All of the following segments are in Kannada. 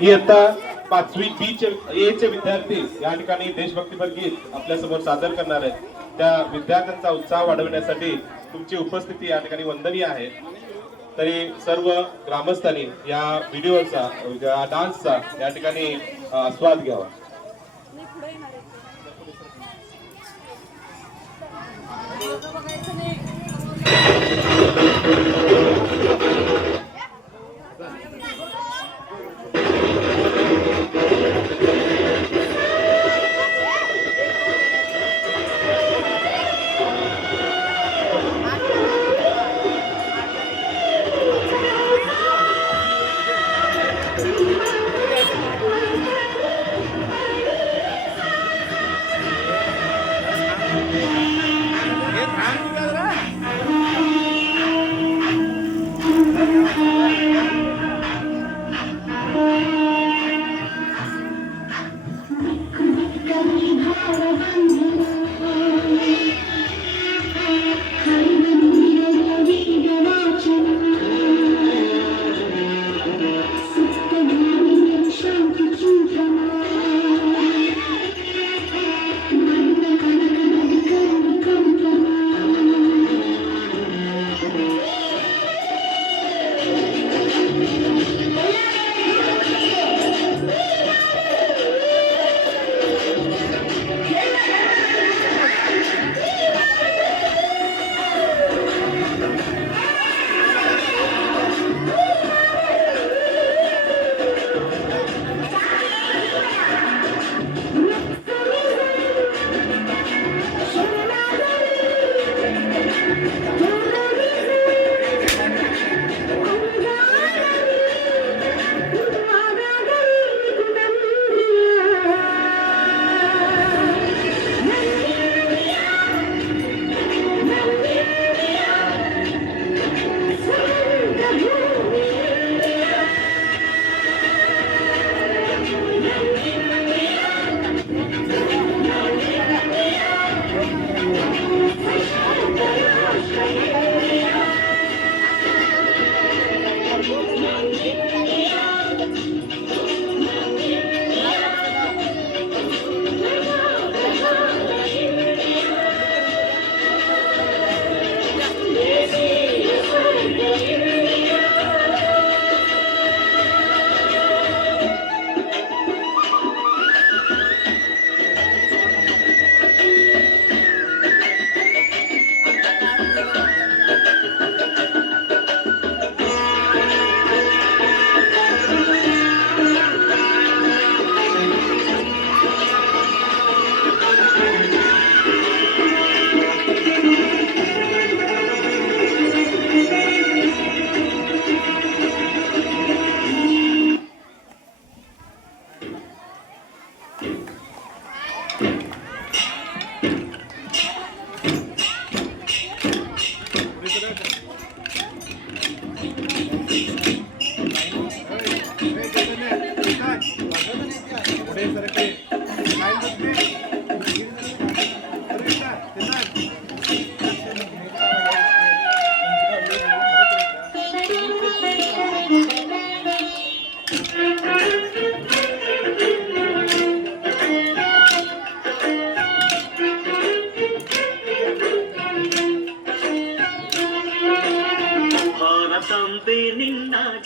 इयत्ता 5वी बी चे विद्यार्थी या ठिकाणी देशभक्तीपर गीत आपल्या समोर सादर करणार आहेत। त्या विद्यार्थ्यांचा उत्साह वाढवण्यासाठी तुमची उपस्थिती या ठिकाणी वंदनीय आहे। तरी सर्व ग्रामस्थांनी या व्हिडिओचा या डान्सचा या ठिकाणी आस्वाद घ्यावा।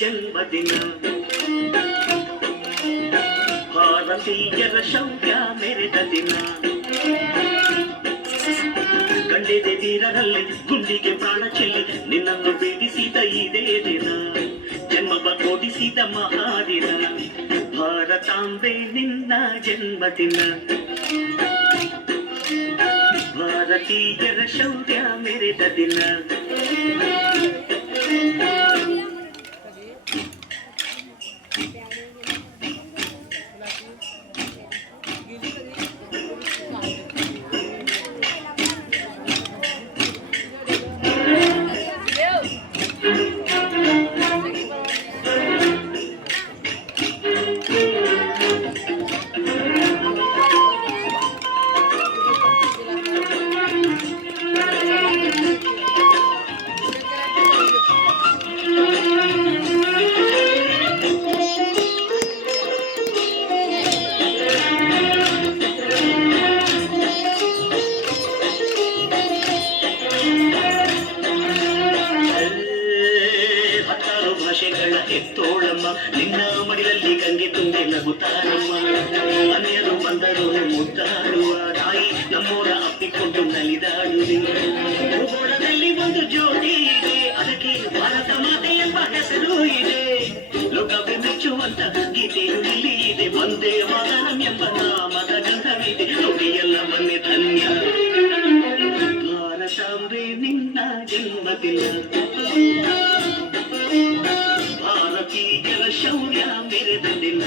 ಜನ್ಮದಿನ ಭಾರತೀಯರ ಶೌರ್ಯ ಮೆರೆದ ದಿನ ಕಂಡಿದೆ ವೀರರಲ್ಲಿ ಗುಂಡಿಗೆ ಪ್ರಾಣ ಚೆಲ್ಲಿ ನಿನ್ನನ್ನು ಬೇಡಿಸಿದ ಇದೇ ದಿನ ಜನ್ಮವ ಕೊಡಿಸಿದ ಮಹಾದಿನ ಭಾರತಾಂಬೆ ನಿನ್ನ ಜನ್ಮದಿನ ಭಾರತೀಯರ ಶೌರ್ಯ ಮೆರೆದ ದಿನ ನಿನ್ನ ಮಡಿಲಲ್ಲಿ ಗಂಗೆ ತುಂಬೆ ನಗುತ್ತಾರಮ್ಮ ಮನೆಯರು ಬಂದರು ಮುದ್ದಾಡುವ ತಾಯಿ ನಮ್ಮೋರ ಅಪ್ಪಿಕೊಂಡು ನಲಿದಾಡುವೆ ಭೂಗೋಳದಲ್ಲಿ ಒಂದು ಜೋಡಿ ಇದೆ ಅದಕ್ಕೆ ಭಾರತ ಮಾತೆ ಎಂಬ ಹೆಸರು ಇದೆ ಲೋಕವೇ ಮೆಚ್ಚುವಂತ ಗೀತೆಯು ಇಲ್ಲಿ ಇದೆ ಒಂದೇ ಮಾತರಂ ಎಂಬ ನಾಮದ ಗಂಧವಿದೆ ನುಡಿಯೆಲ್ಲ ಮನೆ ಧನ್ಯ ಭಾರತಾಂಬೆ ನಿನ್ನ ಜನ್ಮದಿನ ಭಾರತೀಯರ ಶೌರ್ಯ ಮೆರೆದ ದಿನ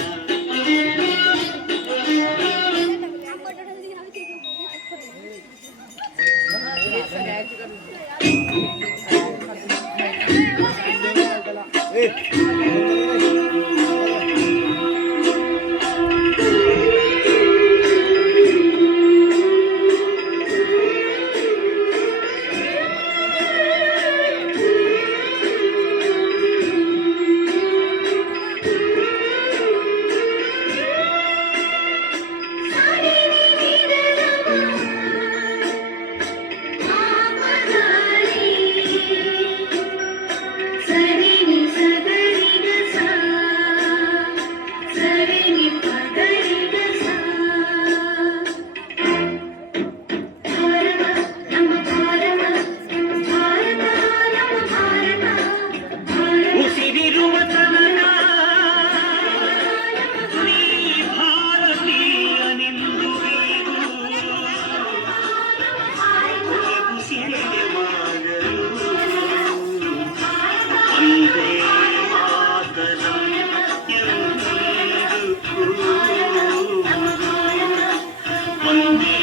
One day.